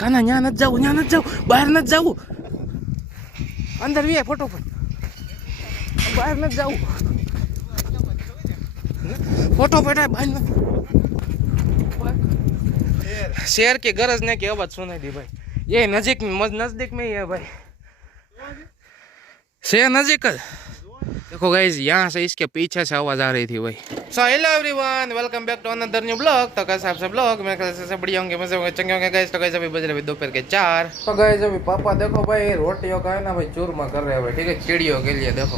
કાના ન્યા નથી જાવું બહાર નથી જાવું અંદર વે ફટોફટ બહાર નથી જાવું ફટોફટ બહાર નથી शेर की गरज नहीं की आवाज सुनाई दी भाई ये नजदीक में ही है भाई शेर नजदीक देखो गाइस यहाँ से इसके पीछे से आवाज आ रही थी भाई so hello everyone welcome back to another new blog. तो कैसे आप सब लोग मेरे ख्याल से बढ़िया होंगे मजे होंगे चंगे होंगे गाइस। तो गाइस अभी बज रहे दोपहर के 4। तो गाइस अभी पापा देखो भाई रोटियों का है ना भाई चूरमा कर रहे हैं भाई ठीक है चिड़ियों के लिए। देखो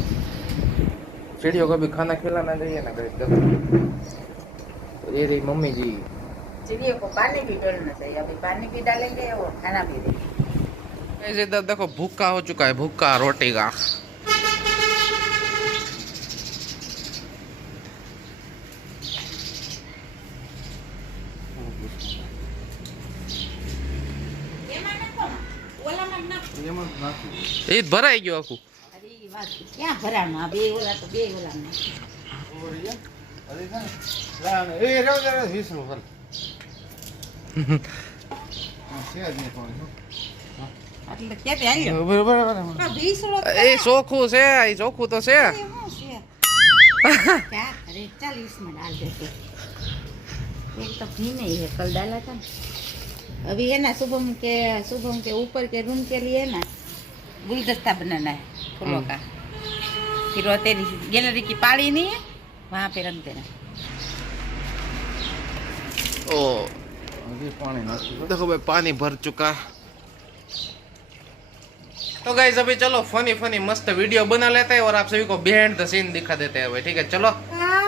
चिड़ियों को भी खाना खिलाना चाहिए ना गाइस। देखो ये रही मम्मी जी चिड़ियों को पानी भी डालना चाहिए। अभी पानी भी डालेंगे और खाना भी देंगे। इधर देखो भूखा हो चुका है भूखा रोटी का। ये भराई गयो आखू क्या भराना बे ओला तो बे ओला ना अरे ना ए रे रे 20 નું ભર એટલે કે તે આલ્યો બરાબર 20 નો એ ચોખું છે એ ચોખું તો છે क्या अरे 40 में डाल देते एक तो घी नहीं है कल डाला था। अभी है ना शुभम के ऊपर के रूम के लिए ना गुलदस्ता बनाना है फूलों का। फिर वो तेरी गैलरी की पाड़ी नहीं है वहाँ पे रख देना। ओ अभी पानी ना देखो भाई पानी भर चुका। तो गाइस अभी चलो फनी मस्त वीडियो बना लेते हैं और आप सभी को बिहाइंड द सीन दिखा देते हैं भाई ठीक है। चलो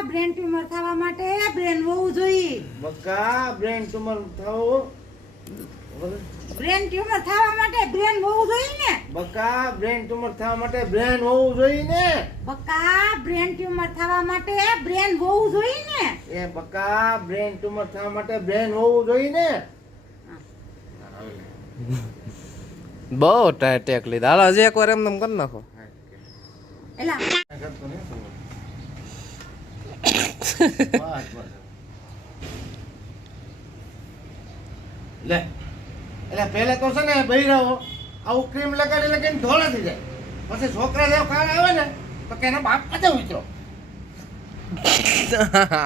ब्रेन ट्यूमर થવા માટે બ્રેન હોવું જોઈએ બકા બ્રેન ટ્યુમર થાઓ બ્રેન ટ્યુમર થવા માટે બ્રેન હોવું જોઈએ ને બકા બ્રેન ટ્યુમર થવા માટે બ્રેન હોવું જોઈએ ને બકા બ્રેન ટ્યુમર થવા માટે બ્રેન હોવું જોઈએ ને એ બકા બ્રેન ટ્યુમર થવા માટે બ્રેન હોવું જોઈએ ને બહુ ટેક લીધા હાલો હજી એકવાર એમ નમ કરી નાખો એલા લે એટલે પહેલા તો છે ને બૈરાઓ આવું ક્રીમ લગાડીને ધોળા થઈ જાય પછી છોકરા જેવો કાળ આવે ને તો કે એનો બાપ પાછો ઉતરો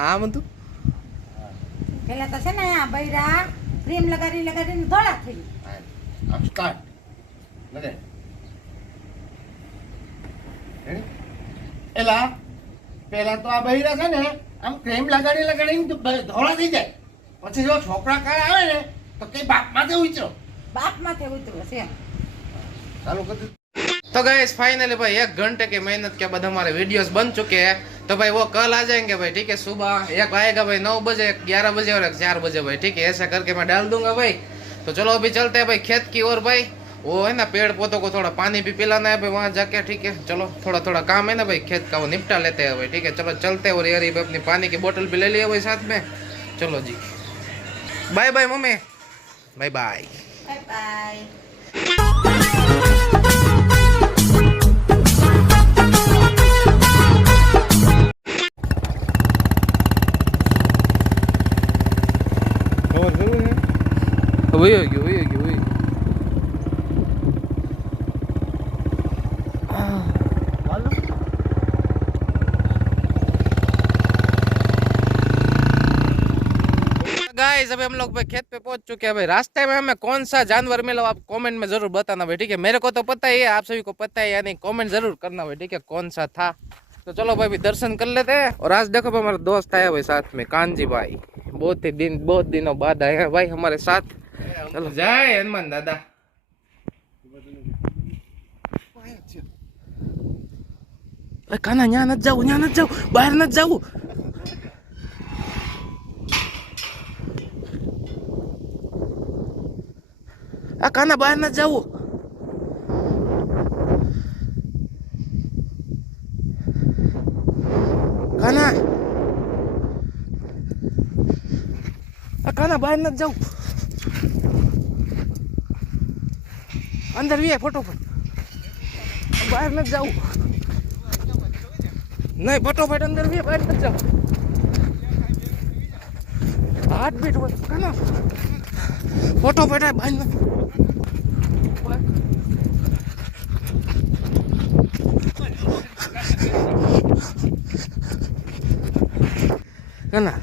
આમ હતું પેલા તો છે ને આ બૈરા ક્રીમ લગાડીને ધોળા થઈ આમ સ્ટાર્ટ લગે એલા પહેલા તો આ બૈરા છે ને આમ ક્રીમ લગાડીને ધોળા થઈ જાય પછી જો છોકરા કાળ આવે ને तो कई बाप माथे उतरो છે चालू कर। तो गाइस फाइनली भाई 1 घंटे की मेहनत के बाद हमारे वीडियोस बन चुके हैं। तो भाई वो कल आ जाएंगे भाई ठीक है। सुबह एक आएगा भाई 9 बजे 11 बजे और 4 बजे भाई ठीक है। ऐसा करके मैं डाल दूंगा भाई। तो चलो अभी चलते हैं भाई खेत की ओर भाई। वो है ना पेड़ पौधों को थोड़ा पानी भी पिलाना है भाई वहाँ जाके ठीक है। चलो थोड़ा काम है ना भाई खेत का वो निपटा लेते हैं भाई ठीक है। चलो चलते हैं और यार अपनी पानी की बोतल भी ले लिया भाई साथ में। चलो जी bye bye mummy bye bye bye bye. खबर जरूर है वही होगी गाइस अभी हम लोग भाई खेत पे पहुंच चुके हैं भाई। रास्ते में हमें कौन सा जानवर मिला आप कमेंट में जरूर बताना भाई ठीक है। मेरे को तो पता ही है आप सभी को पता है यानी कमेंट जरूर करना भाई ठीक है कौन सा था। तो चलो भाई दर्शन कर लेते हैं। और आज देखो भाई हमारा दोस्त आया भाई साथ में कांजी भाई बहुत दिनों बाद आए हैं भाई हमारे साथ। चलो जय हनुमान दादा। काना यहाँ न जाऊ बाहर न जाऊ काना बाहर न जाऊ काना बाहर न जाऊ अंदर भी है फटोफट बाहर न जाऊ नहीं फटोफट अंदर भी है बाहर न जाऊ हाथ बीट काना फोटो बैठा भाई ना ना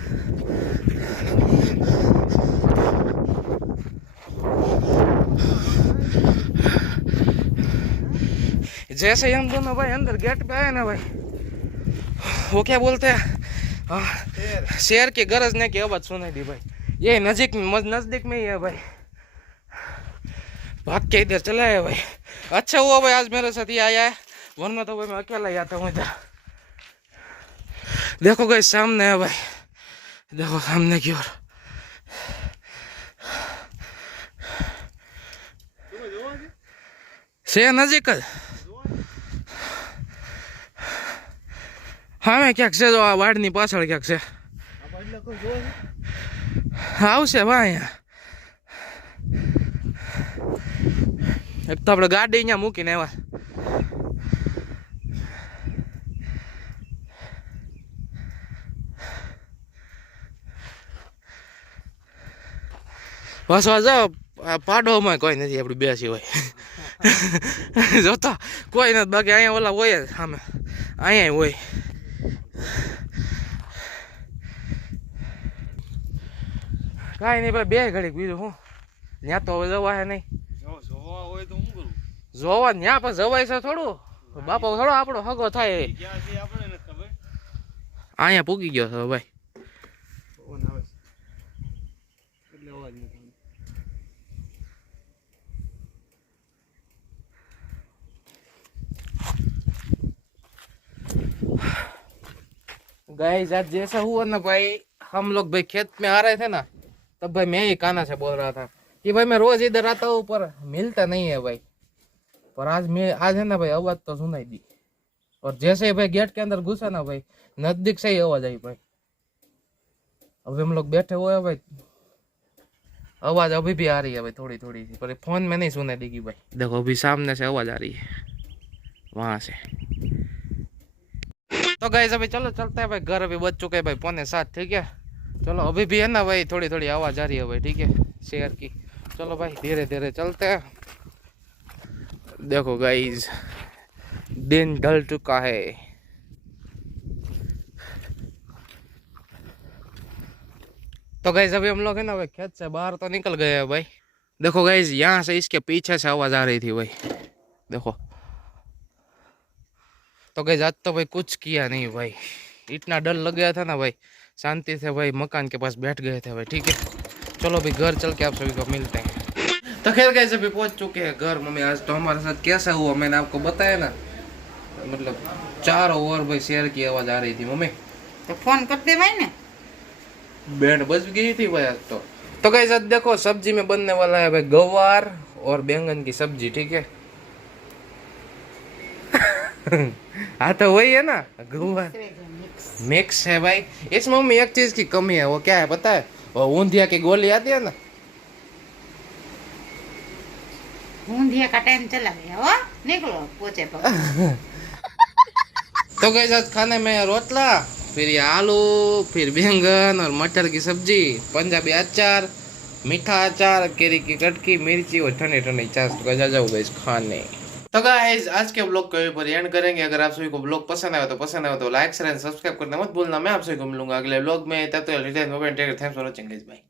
जैसे ही हम दोनों भाई अंदर गेट पे आए ना भाई, वो क्या बोलते हैं, शेर की गरजने की आवाज सुनाई दी भाई। ये नजदीक में ही है भाई, भाग के इधर चला है भाई। अच्छा हुआ भाई आज मेरे साथ ही आया है, वरना तो भाई मैं अकेला ही आता हूँ इधर। देखो भाई सामने है भाई, देखो सामने की ओर। शेर नजीक જ હા મેં ક્યાંક છે, જો આ વાડની પાછળ ક્યાંક છે, આવશે ભાઈ અહીંયા। એક તો આપણે ગાડી અહીંયા મૂકીને આવ્યા। બસ જાઓ, પાડોમાં કોઈ નથી, આપણે બેસી હોય જોતા કોઈ નથી, બાકી અહીંયા ઓલા હોય જ સામે, અહીંયા હોય। કાંઈ નહીં ભાઈ, બે ઘડીક બીજું હું, ત્યાં તો હવે જવાય નહીં, જોવા ત્યાં પણ જવાય છે થોડું, બાપા થોડો આપણો હગો થાય। અહીંયા પૂકી ગયો છે ભાઈ, गाइस आज जैसा हुआ ना भाई, हम लोग भाई खेत में आ रहे थे ना, तब भाई मैं ही काना से बोल रहा था कि भाई मैं रोज इधर आता हूँ पर मिलता नहीं है भाई। पर आज है ना भाई आवाज तो सुनाई दी, और जैसे ही भाई गेट के अंदर घुसा ना भाई, नजदीक से ही आवाज आई भाई। अभी हम लोग बैठे हुए हैं भाई, आवाज अभी भी आ रही है भाई थोड़ी थोड़ी सी, पर फोन में नहीं सुनाई देगी भाई। देखो अभी सामने से आवाज आ रही है वहां से। तो गाइस अभी चलो चलते हैं भाई, घर अभी बज चुके हैं भाई 6:45, ठीक है। चलो अभी भी है ना भाई थोड़ी थोड़ी आवाज आ रही है भाई, ठीक है, शेर की। चलो भाई धीरे धीरे चलते हैं। देखो गाइस दिन ढल चुका है, तो गाइस अभी हम लोग है ना भाई खेत से बाहर तो निकल गए हैं भाई। देखो गाइस यहाँ से इसके पीछे से आवाज आ रही थी भाई, देखो। तो गाइस आज तो भाई कुछ किया नहीं भाई, इतना डर लग गया था ना भाई, शांति से भाई मकान के पास बैठ गए थे भाई, ठीक है। चलो भाई घर चल के आप सभी को मिलते हैं। तो खैर गाइस अभी पहुंच चुके हैं घर। मम्मी आज तो हमारे साथ कैसा हुआ मैंने आपको बताया ना, मतलब चारों ओर भाई शेर की आवाज आ रही थी। मम्मी तो फोन करते भाई ना, बैंड बज गई थी भाई आज तो गाइस आज देखो सब्जी में बनने वाला है भाई गवार और बैंगन की सब्जी, ठीक है। हाँ तो वही है ना, गवार मिक्स है भाई। इसमें मम्मी एक चीज की कमी है, वो क्या है पता है, वो ऊंधिया की गोली आती है ना, ऊंधिया का टाइम चला गया हो, निकलो पोचे पर। तो गाइस आज खाने में रोटला, फिर ये आलू, फिर बैंगन और मटर की सब्जी, पंजाबी अचार, मीठा अचार, केरी की कटकी, मिर्ची और ठंडी ठंडी छाछ। तो जाओ गाइस खाने। तो गाइस आज के ब्लॉग को यहीं पर एंड करेंगे। अगर आप सभी को ब्लॉग पसंद आया तो लाइक शेयर एंड सब्सक्राइब करना मत भूलना। मैं आप सभी को मिलूंगा अगले ब्लॉग में। तब तक thanks for watching guys, bye.